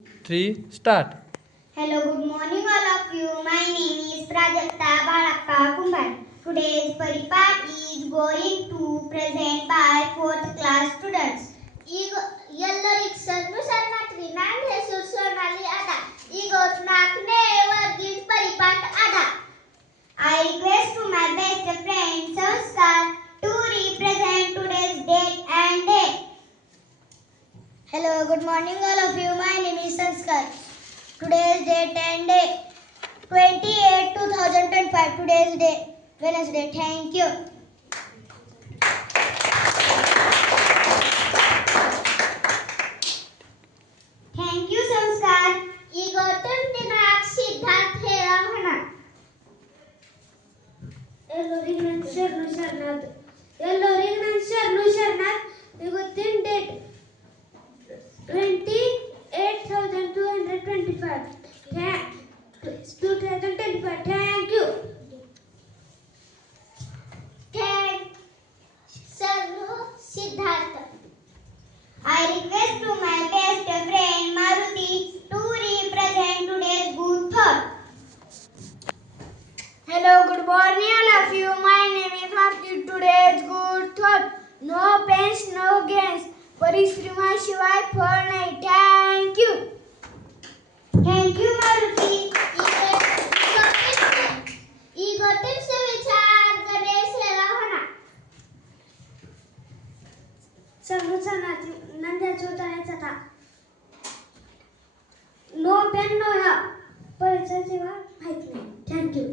three, start. Hello, good morning all of you. My name is Prajakta Balakka Kumbar. Today's paripat is going to present by fourth class students. ಈಗ ಎಲ್ಲರಿಗೆ ಸರ್ವ ಸನ್ಮಾತ್ರಿ ನನ್ನ ಹೆಸರು ಸೋನಾಲಿ ಅದ ಈಗ ನಾಲ್ಕನೇ today is day. Wednesday. Thank you. Thank you Sanskar ये गौतम तिनाक सिद्धार्थ है रहना एलोरिंग नंसर नुशरनाथ एलोरिंग नंसर नुशरनाथ ये Gautam date 28225 2025 thank you. I request to my best friend Maruti to represent today's good thought. Hello, good morning all of you. My name is Maruti. Today's good thought. No pains, no gains. Parishrima Shivai for night. Thank you. Thank you, Maruti. सर्व नंद्याची उतरण्याचा था नो पेन ह्या परिचय जेव्हा माहित नाही thank you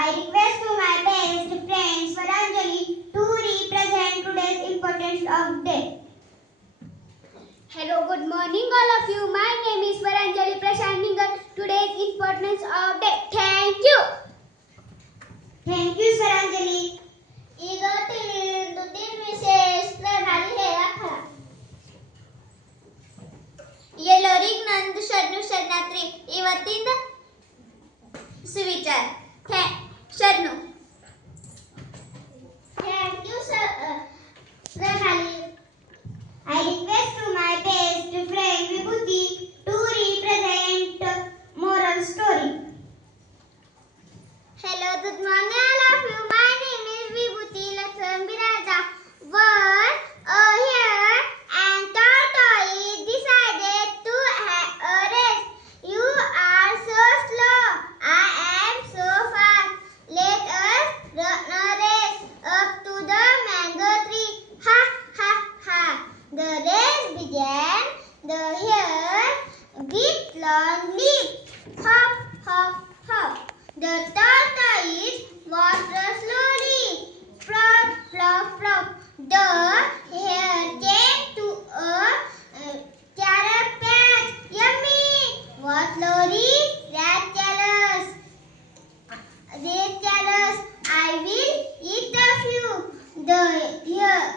I request to my best friend Swaranjali to represent today's importance of day. Hello, good morning all of you. My name is Varanjali Prashant Today's importance of day. Thank you. Thank you, Swaranjali. ಈಗ ತಿಳಿದು ದಿನ ವಿಶೇಷ ಪ್ರಣಾಳಿ ಹೇಳಕ್ಕ ಎಲ್ಲರಿಗೂ ನಂದು ಶರಣು ಶರಣಾರ್ಥಿ ಇವತ್ತಿಂದ ಸುವಿಚಾರ ಥ್ಯಾ ಶರಣು thank you ಪ್ರಣಾಳಿ I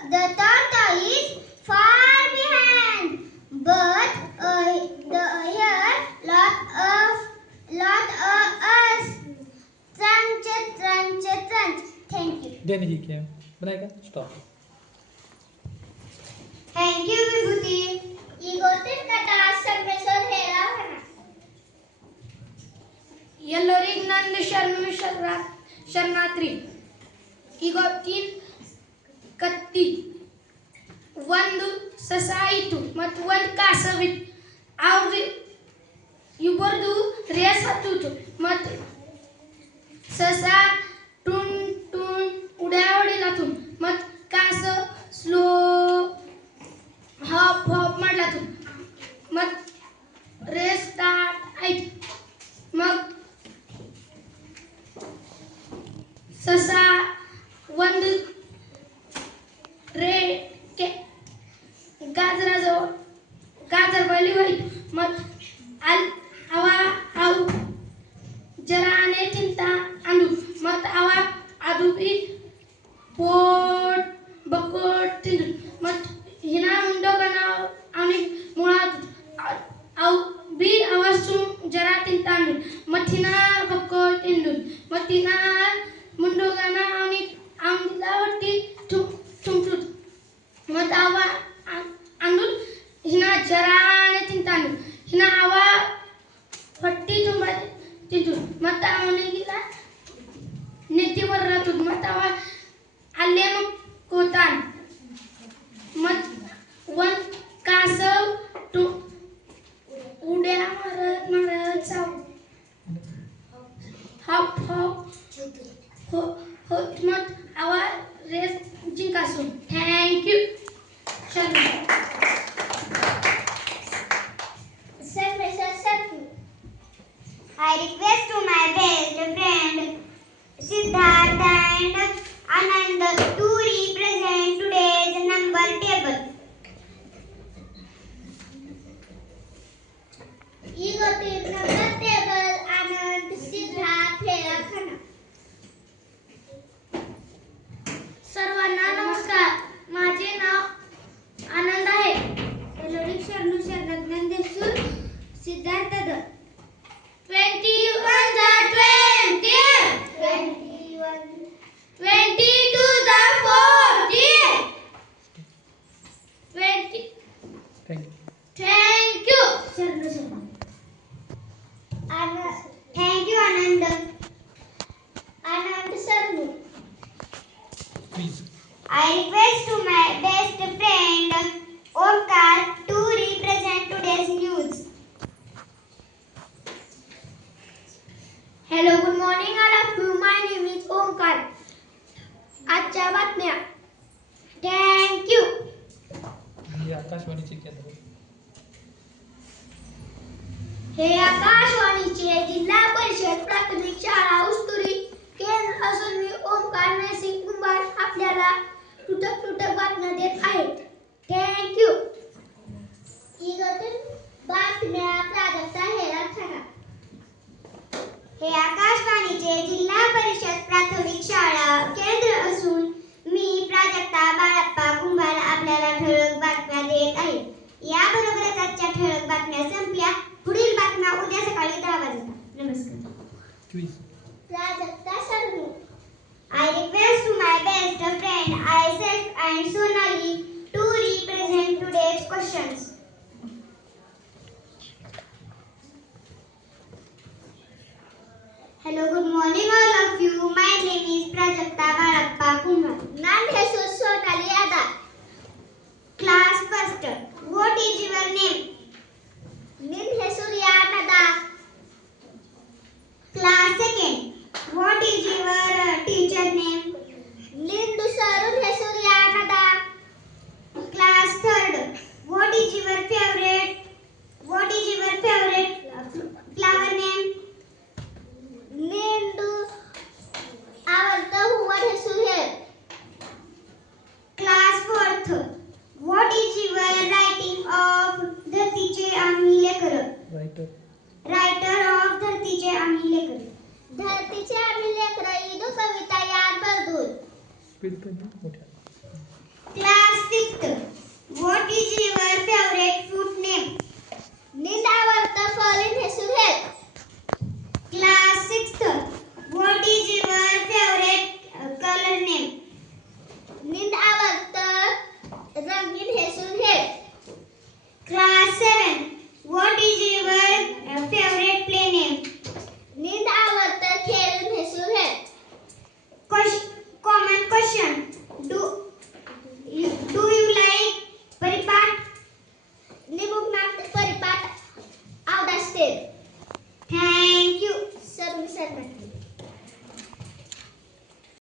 the tortoise देने जी क्या बनाएगा स्टॉप थैंक यू विभूति ये गोतिन का टास्क सर्वेश्वर हेरा है ना ये लोरिक नंद शर्म शर्मा शरणात्री ये गोतिन ಕತ್ತಿ ಒಂದು ಸಸ ಇತ್ತು ಮತ್ತು ಒಂದು ಕಾಸವಿತ್ತು ಅವ್ರಿ ಇಬ್ಬರದು ರೇಸ್ ಹತ್ತಿತ್ತು ಮತ್ತು ಸಸ ಟುನ್ ಟುನ್ ಉಡ್ಯಾ ಹೊಡಿಲತ್ತು ಮತ್ತು ಕಾಸ ಸ್ಲೋ ಹಾಪ್ ಹಾಪ್ ಮಾಡ್ಲತ್ತು ಮತ್ತು Argentina. जिनका सुख है hello good morning all of my name is Omkar आजच्या बातम्या. थँक्यू हे आकाशवाणीचे केंद्र. हे आकाशवाणीचे जिल्हा परिषद प्राथमिक शाळा. and Sonali to represent today's questions. Hello, good morning all of you. My name is Prajakta Barappa Kumar. Naan hai Sonali Adar. लेकर रायटर ऑफ धरतीचे आम्ही लेकर. धरतीचे आम्ही लेकर इदू कविता यार बरदूर स्पीड पण मोठा class 6 what is your favourite food name NEET वर्त फॉलिन हेसुर हेल्थ